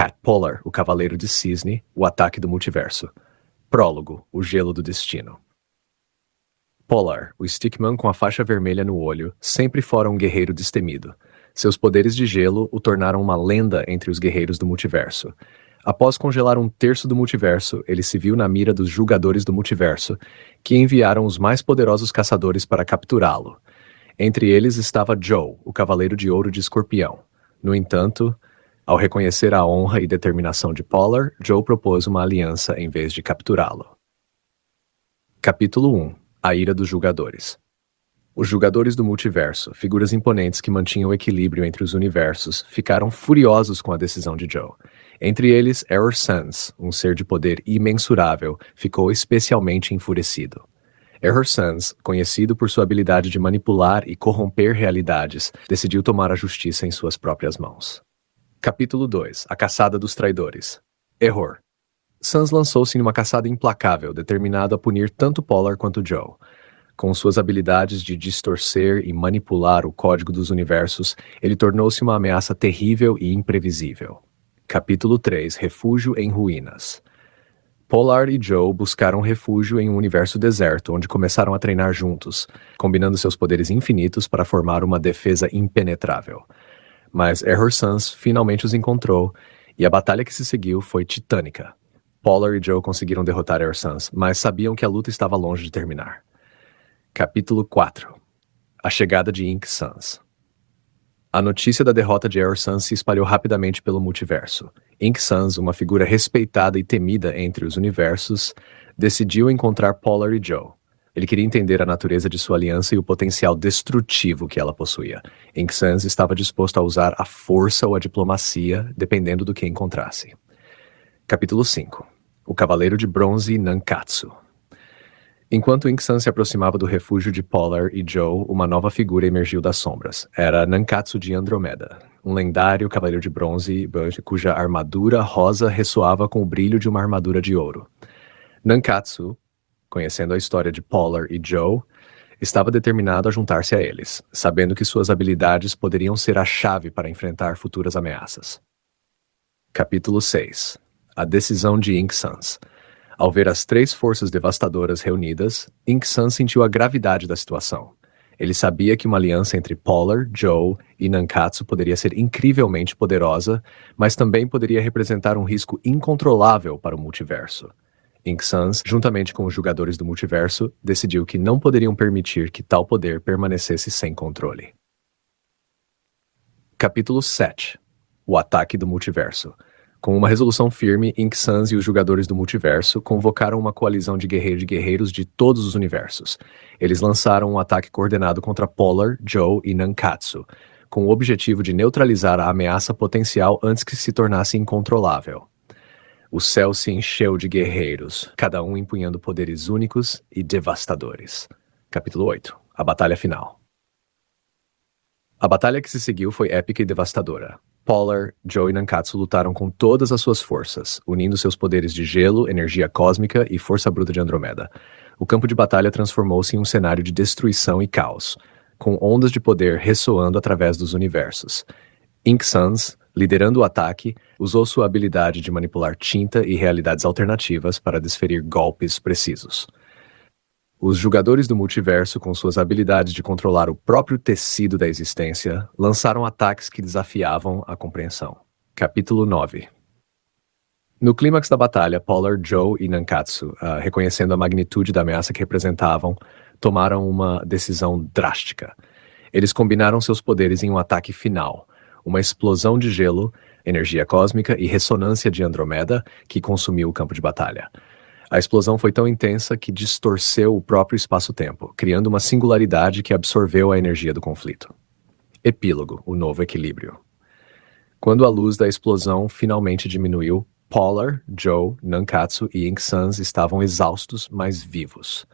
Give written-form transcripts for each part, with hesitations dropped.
Hat Polar, o Cavaleiro de Cisne, o Ataque do Multiverso. Prólogo, o Gelo do Destino. Polar, o Stickman com a faixa vermelha no olho, sempre fora um guerreiro destemido. Seus poderes de gelo o tornaram uma lenda entre os guerreiros do multiverso. Após congelar um terço do multiverso, ele se viu na mira dos julgadores do multiverso, que enviaram os mais poderosos caçadores para capturá-lo. Entre eles estava Joe, o Cavaleiro de Ouro de Escorpião. No entanto, ao reconhecer a honra e determinação de Polar, Joe propôs uma aliança em vez de capturá-lo. Capítulo 1. A ira dos julgadores. Os julgadores do multiverso, figuras imponentes que mantinham o equilíbrio entre os universos, ficaram furiosos com a decisão de Joe. Entre eles, Error Sans, um ser de poder imensurável, ficou especialmente enfurecido. Error Sans, conhecido por sua habilidade de manipular e corromper realidades, decidiu tomar a justiça em suas próprias mãos. Capítulo 2. A Caçada dos Traidores. Error. Sans lançou-se em uma caçada implacável, determinado a punir tanto Polar quanto Joe. Com suas habilidades de distorcer e manipular o código dos universos, ele tornou-se uma ameaça terrível e imprevisível. Capítulo 3. Refúgio em Ruínas. Polar e Joe buscaram refúgio em um universo deserto, onde começaram a treinar juntos, combinando seus poderes infinitos para formar uma defesa impenetrável. Mas Error Sans finalmente os encontrou, e a batalha que se seguiu foi titânica. Polar e Joe conseguiram derrotar Error Sans, mas sabiam que a luta estava longe de terminar. Capítulo 4. A chegada de Ink Sans. A notícia da derrota de Error Sans se espalhou rapidamente pelo multiverso. Ink Sans, uma figura respeitada e temida entre os universos, decidiu encontrar Polar e Joe. Ele queria entender a natureza de sua aliança e o potencial destrutivo que ela possuía. Ink Sans estava disposto a usar a força ou a diplomacia, dependendo do que encontrasse. Capítulo 5. O Cavaleiro de Bronze Nankatsu. Enquanto Ink Sans se aproximava do refúgio de Polar e Joe, uma nova figura emergiu das sombras. Era Nankatsu de Andromeda, um lendário cavaleiro de bronze cuja armadura rosa ressoava com o brilho de uma armadura de ouro. Nankatsu, conhecendo a história de Polar e Joe, estava determinado a juntar-se a eles, sabendo que suas habilidades poderiam ser a chave para enfrentar futuras ameaças. Capítulo 6. A decisão de Ink Sans. Ao ver as três forças devastadoras reunidas, Ink Sans sentiu a gravidade da situação. Ele sabia que uma aliança entre Polar, Joe e Nankatsu poderia ser incrivelmente poderosa, mas também poderia representar um risco incontrolável para o multiverso. Ink Sans, juntamente com os julgadores do multiverso, decidiu que não poderiam permitir que tal poder permanecesse sem controle. Capítulo 7. O Ataque do Multiverso. Com uma resolução firme, Ink Sans e os julgadores do multiverso convocaram uma coalizão de guerreiros de todos os universos. Eles lançaram um ataque coordenado contra Polar, Joe e Nankatsu, com o objetivo de neutralizar a ameaça potencial antes que se tornasse incontrolável. O céu se encheu de guerreiros, cada um empunhando poderes únicos e devastadores. Capítulo 8. A Batalha Final. A batalha que se seguiu foi épica e devastadora. Polar, Joe e Nankatsu lutaram com todas as suas forças, unindo seus poderes de gelo, energia cósmica e força bruta de Andromeda. O campo de batalha transformou-se em um cenário de destruição e caos, com ondas de poder ressoando através dos universos. Ink Sans, liderando o ataque, usou sua habilidade de manipular tinta e realidades alternativas para desferir golpes precisos. Os julgadores do multiverso, com suas habilidades de controlar o próprio tecido da existência, lançaram ataques que desafiavam a compreensão. Capítulo 9. No clímax da batalha, Polar, Joe e Nankatsu, reconhecendo a magnitude da ameaça que representavam, tomaram uma decisão drástica. Eles combinaram seus poderes em um ataque final, uma explosão de gelo, energia cósmica e ressonância de Andromeda que consumiu o campo de batalha. A explosão foi tão intensa que distorceu o próprio espaço-tempo, criando uma singularidade que absorveu a energia do conflito. Epílogo, o novo equilíbrio. Quando a luz da explosão finalmente diminuiu, Polar, Joe, Nankatsu e Ink Sans estavam exaustos, mas vivos.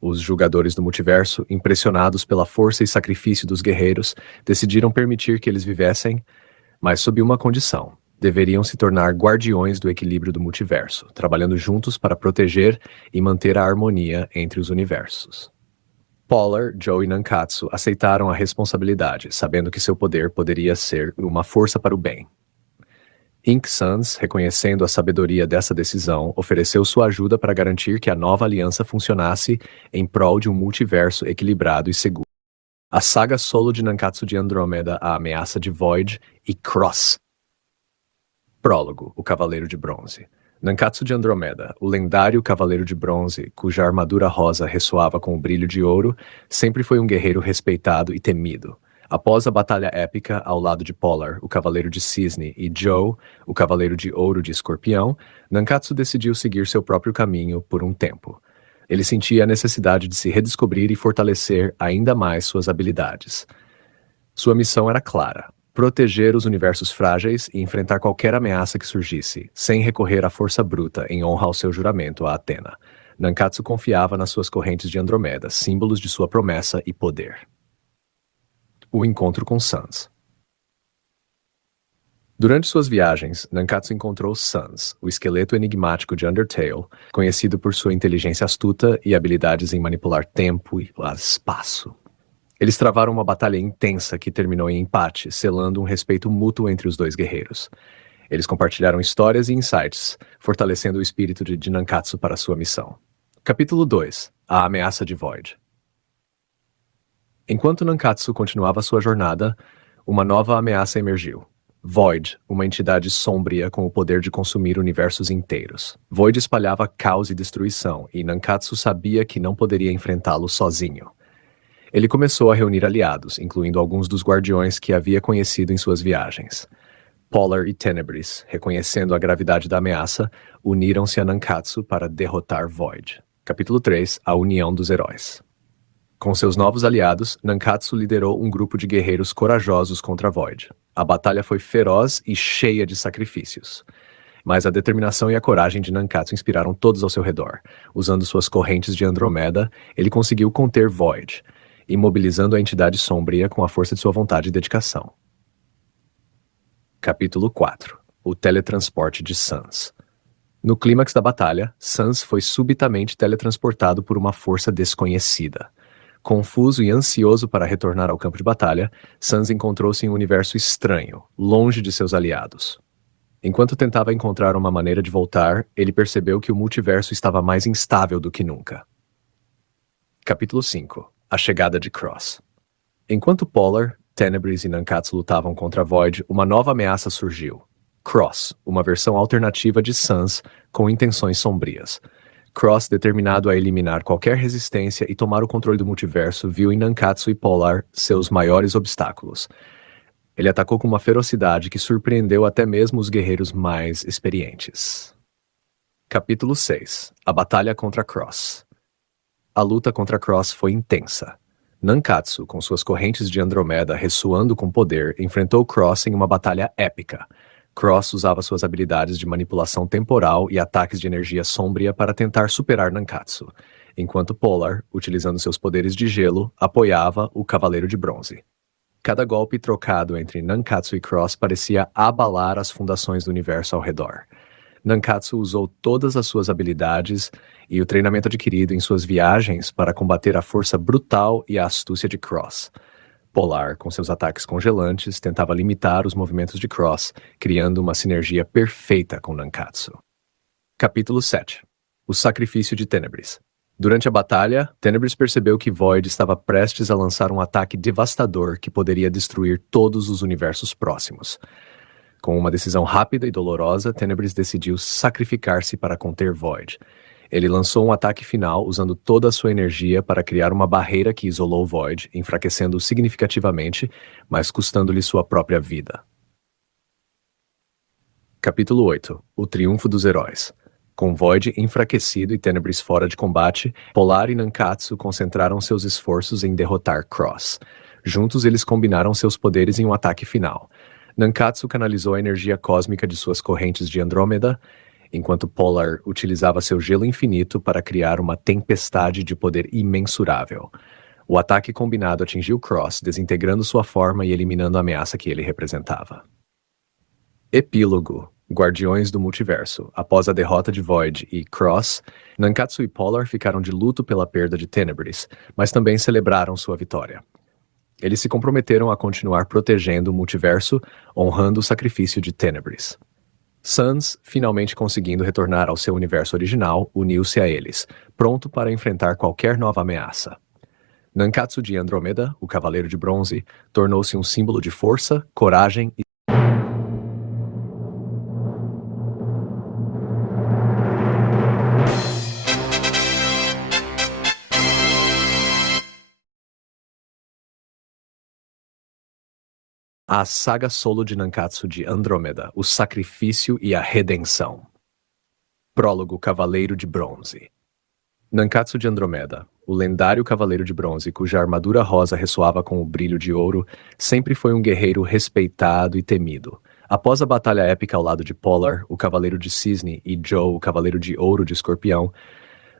Os julgadores do multiverso, impressionados pela força e sacrifício dos guerreiros, decidiram permitir que eles vivessem, mas sob uma condição. Deveriam se tornar guardiões do equilíbrio do multiverso, trabalhando juntos para proteger e manter a harmonia entre os universos. Polar, Joe e Nankatsu aceitaram a responsabilidade, sabendo que seu poder poderia ser uma força para o bem. Ink Sans, reconhecendo a sabedoria dessa decisão, ofereceu sua ajuda para garantir que a nova aliança funcionasse em prol de um multiverso equilibrado e seguro. A saga solo de Nankatsu de Andrômeda, A Ameaça de Void e Cross. Prólogo, o Cavaleiro de Bronze. Nankatsu de Andrômeda, o lendário Cavaleiro de Bronze, cuja armadura rosa ressoava com o brilho de ouro, sempre foi um guerreiro respeitado e temido. Após a batalha épica ao lado de Polar, o Cavaleiro de Cisne, e Joe, o Cavaleiro de Ouro de Escorpião, Nankatsu decidiu seguir seu próprio caminho por um tempo. Ele sentia a necessidade de se redescobrir e fortalecer ainda mais suas habilidades. Sua missão era clara: proteger os universos frágeis e enfrentar qualquer ameaça que surgisse, sem recorrer à força bruta em honra ao seu juramento a Athena. Nankatsu confiava nas suas correntes de Andromeda, símbolos de sua promessa e poder. O encontro com Sans. Durante suas viagens, Nankatsu encontrou Sans, o esqueleto enigmático de Undertale, conhecido por sua inteligência astuta e habilidades em manipular tempo e espaço. Eles travaram uma batalha intensa que terminou em empate, selando um respeito mútuo entre os dois guerreiros. Eles compartilharam histórias e insights, fortalecendo o espírito de Nankatsu para sua missão. Capítulo 2. A Ameaça de Void. Enquanto Nankatsu continuava sua jornada, uma nova ameaça emergiu. Void, uma entidade sombria com o poder de consumir universos inteiros. Void espalhava caos e destruição, e Nankatsu sabia que não poderia enfrentá-lo sozinho. Ele começou a reunir aliados, incluindo alguns dos guardiões que havia conhecido em suas viagens. Polar e Tenebris, reconhecendo a gravidade da ameaça, uniram-se a Nankatsu para derrotar Void. Capítulo 3. A União dos Heróis. Com seus novos aliados, Nankatsu liderou um grupo de guerreiros corajosos contra Void. A batalha foi feroz e cheia de sacrifícios. Mas a determinação e a coragem de Nankatsu inspiraram todos ao seu redor. Usando suas correntes de Andromeda, ele conseguiu conter Void, imobilizando a entidade sombria com a força de sua vontade e dedicação. Capítulo 4. O teletransporte de Sans. No clímax da batalha, Sans foi subitamente teletransportado por uma força desconhecida. Confuso e ansioso para retornar ao campo de batalha, Sans encontrou-se em um universo estranho, longe de seus aliados. Enquanto tentava encontrar uma maneira de voltar, ele percebeu que o multiverso estava mais instável do que nunca. Capítulo 5. A chegada de Cross. Enquanto Polar, Tenebris e Nankatsu lutavam contra Void, uma nova ameaça surgiu. Cross, uma versão alternativa de Sans com intenções sombrias. Cross, determinado a eliminar qualquer resistência e tomar o controle do multiverso, viu em Nankatsu e Polar seus maiores obstáculos. Ele atacou com uma ferocidade que surpreendeu até mesmo os guerreiros mais experientes. Capítulo 6. A batalha contra Cross. A luta contra Cross foi intensa. Nankatsu, com suas correntes de Andromeda ressoando com poder, enfrentou Cross em uma batalha épica. Cross usava suas habilidades de manipulação temporal e ataques de energia sombria para tentar superar Nankatsu, enquanto Polar, utilizando seus poderes de gelo, apoiava o Cavaleiro de Bronze. Cada golpe trocado entre Nankatsu e Cross parecia abalar as fundações do universo ao redor. Nankatsu usou todas as suas habilidades e o treinamento adquirido em suas viagens para combater a força brutal e a astúcia de Cross. Polar, com seus ataques congelantes, tentava limitar os movimentos de Cross, criando uma sinergia perfeita com Nankatsu. Capítulo 7. O sacrifício de Tenebris. Durante a batalha, Tenebris percebeu que Void estava prestes a lançar um ataque devastador que poderia destruir todos os universos próximos. Com uma decisão rápida e dolorosa, Tenebris decidiu sacrificar-se para conter Void. Ele lançou um ataque final usando toda a sua energia para criar uma barreira que isolou Void, enfraquecendo-o significativamente, mas custando-lhe sua própria vida. Capítulo 8. O Triunfo dos Heróis. Com Void enfraquecido e Tenebris fora de combate, Polar e Nankatsu concentraram seus esforços em derrotar Cross. Juntos eles combinaram seus poderes em um ataque final. Nankatsu canalizou a energia cósmica de suas correntes de Andrômeda, enquanto Polar utilizava seu gelo infinito para criar uma tempestade de poder imensurável. O ataque combinado atingiu Cross, desintegrando sua forma e eliminando a ameaça que ele representava. Epílogo. Guardiões do Multiverso. Após a derrota de Void e Cross, Nankatsu e Polar ficaram de luto pela perda de Tenebris, mas também celebraram sua vitória. Eles se comprometeram a continuar protegendo o multiverso, honrando o sacrifício de Tenebris. Sans, finalmente conseguindo retornar ao seu universo original, uniu-se a eles, pronto para enfrentar qualquer nova ameaça. Nankatsu de Andrômeda, o Cavaleiro de Bronze, tornou-se um símbolo de força, coragem e a saga solo de Nankatsu de Andrômeda, o sacrifício e a redenção. Prólogo Cavaleiro de Bronze. Nankatsu de Andrômeda, o lendário Cavaleiro de Bronze, cuja armadura rosa ressoava com o brilho de ouro, sempre foi um guerreiro respeitado e temido. Após a batalha épica ao lado de Polar, o Cavaleiro de Cisne, e Joe, o Cavaleiro de Ouro de Escorpião,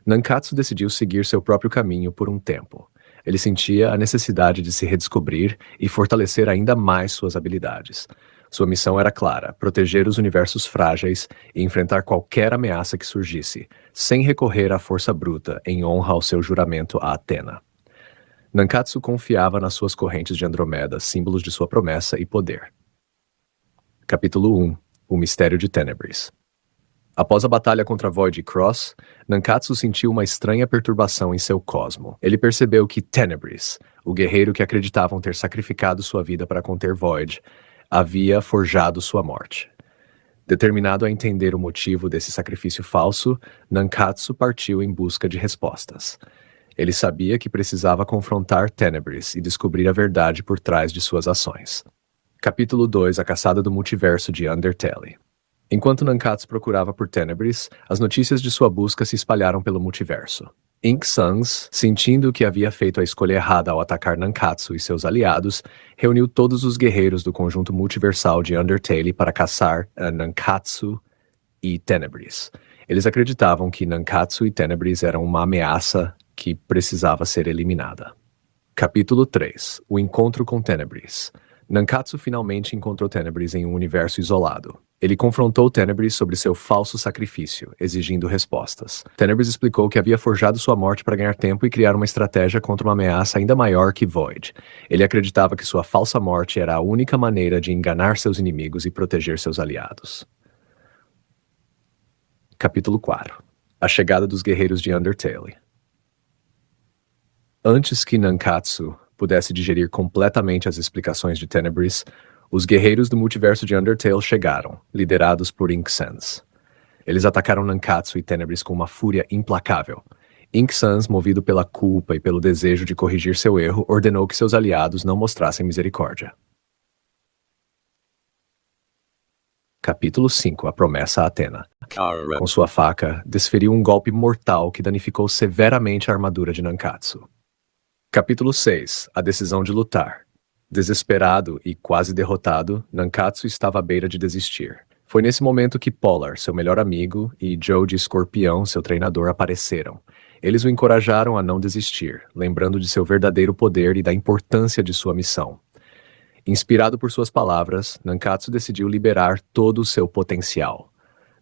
Nankatsu decidiu seguir seu próprio caminho por um tempo. Ele sentia a necessidade de se redescobrir e fortalecer ainda mais suas habilidades. Sua missão era clara: proteger os universos frágeis e enfrentar qualquer ameaça que surgisse, sem recorrer à força bruta, em honra ao seu juramento a Athena. Nankatsu confiava nas suas correntes de Andrômeda, símbolos de sua promessa e poder. Capítulo 1 O Mistério de Tenebris. Após a batalha contra Void e Cross, Nankatsu sentiu uma estranha perturbação em seu cosmo. Ele percebeu que Tenebris, o guerreiro que acreditavam ter sacrificado sua vida para conter Void, havia forjado sua morte. Determinado a entender o motivo desse sacrifício falso, Nankatsu partiu em busca de respostas. Ele sabia que precisava confrontar Tenebris e descobrir a verdade por trás de suas ações. Capítulo 2 A Caçada do Multiverso de Undertale. Enquanto Nankatsu procurava por Tenebris, as notícias de sua busca se espalharam pelo multiverso. Ink Sans, sentindo que havia feito a escolha errada ao atacar Nankatsu e seus aliados, reuniu todos os guerreiros do conjunto multiversal de Undertale para caçar Nankatsu e Tenebris. Eles acreditavam que Nankatsu e Tenebris eram uma ameaça que precisava ser eliminada. Capítulo 3 O Encontro com Tenebris. Nankatsu finalmente encontrou Tenebris em um universo isolado. Ele confrontou Tenebris sobre seu falso sacrifício, exigindo respostas. Tenebris explicou que havia forjado sua morte para ganhar tempo e criar uma estratégia contra uma ameaça ainda maior que Void. Ele acreditava que sua falsa morte era a única maneira de enganar seus inimigos e proteger seus aliados. Capítulo 4 A Chegada dos Guerreiros de Undertale. Antes que Nankatsu pudesse digerir completamente as explicações de Tenebris, os guerreiros do multiverso de Undertale chegaram, liderados por Ink Sans. Eles atacaram Nankatsu e Tenebris com uma fúria implacável. Ink Sans, movido pela culpa e pelo desejo de corrigir seu erro, ordenou que seus aliados não mostrassem misericórdia. Capítulo 5 A Promessa a Athena. Com sua faca, desferiu um golpe mortal que danificou severamente a armadura de Nankatsu. Capítulo 6 A Decisão de Lutar. Desesperado e quase derrotado, Nankatsu estava à beira de desistir. Foi nesse momento que Polar, seu melhor amigo, e Joe de Escorpião, seu treinador, apareceram. Eles o encorajaram a não desistir, lembrando de seu verdadeiro poder e da importância de sua missão. Inspirado por suas palavras, Nankatsu decidiu liberar todo o seu potencial.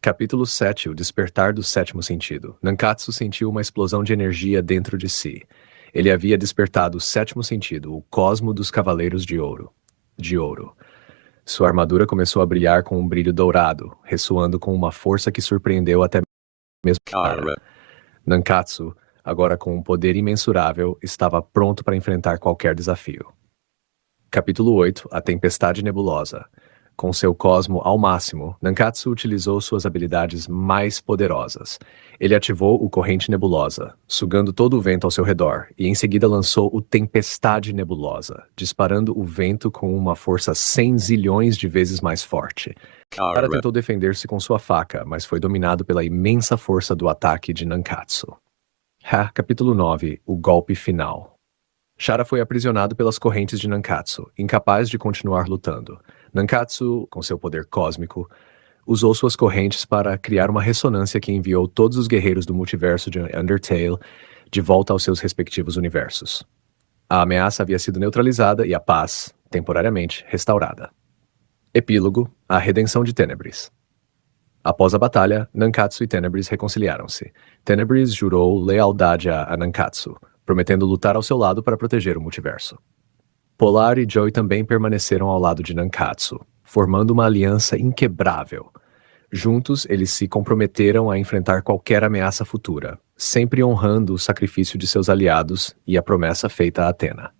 Capítulo 7 O Despertar do Sétimo Sentido. Nankatsu sentiu uma explosão de energia dentro de si. Ele havia despertado o sétimo sentido, o cosmo dos Cavaleiros de Ouro. Sua armadura começou a brilhar com um brilho dourado, ressoando com uma força que surpreendeu até mesmo Nankatsu, agora com um poder imensurável, estava pronto para enfrentar qualquer desafio. Capítulo 8 A Tempestade Nebulosa. Com seu cosmo ao máximo, Nankatsu utilizou suas habilidades mais poderosas. Ele ativou o Corrente Nebulosa, sugando todo o vento ao seu redor, e em seguida lançou o Tempestade Nebulosa, disparando o vento com uma força 100 zilhões de vezes mais forte. O cara tentou defender-se com sua faca, mas foi dominado pela imensa força do ataque de Nankatsu. Capítulo 9 O Golpe Final. Chara foi aprisionado pelas correntes de Nankatsu, incapaz de continuar lutando. Nankatsu, com seu poder cósmico, usou suas correntes para criar uma ressonância que enviou todos os guerreiros do multiverso de Undertale de volta aos seus respectivos universos. A ameaça havia sido neutralizada e a paz, temporariamente, restaurada. Epílogo: A Redenção de Tenebris. Após a batalha, Nankatsu e Tenebris reconciliaram-se. Tenebris jurou lealdade a Nankatsu, prometendo lutar ao seu lado para proteger o multiverso. Polar e Joey também permaneceram ao lado de Nankatsu, formando uma aliança inquebrável. Juntos, eles se comprometeram a enfrentar qualquer ameaça futura, sempre honrando o sacrifício de seus aliados e a promessa feita a Atena.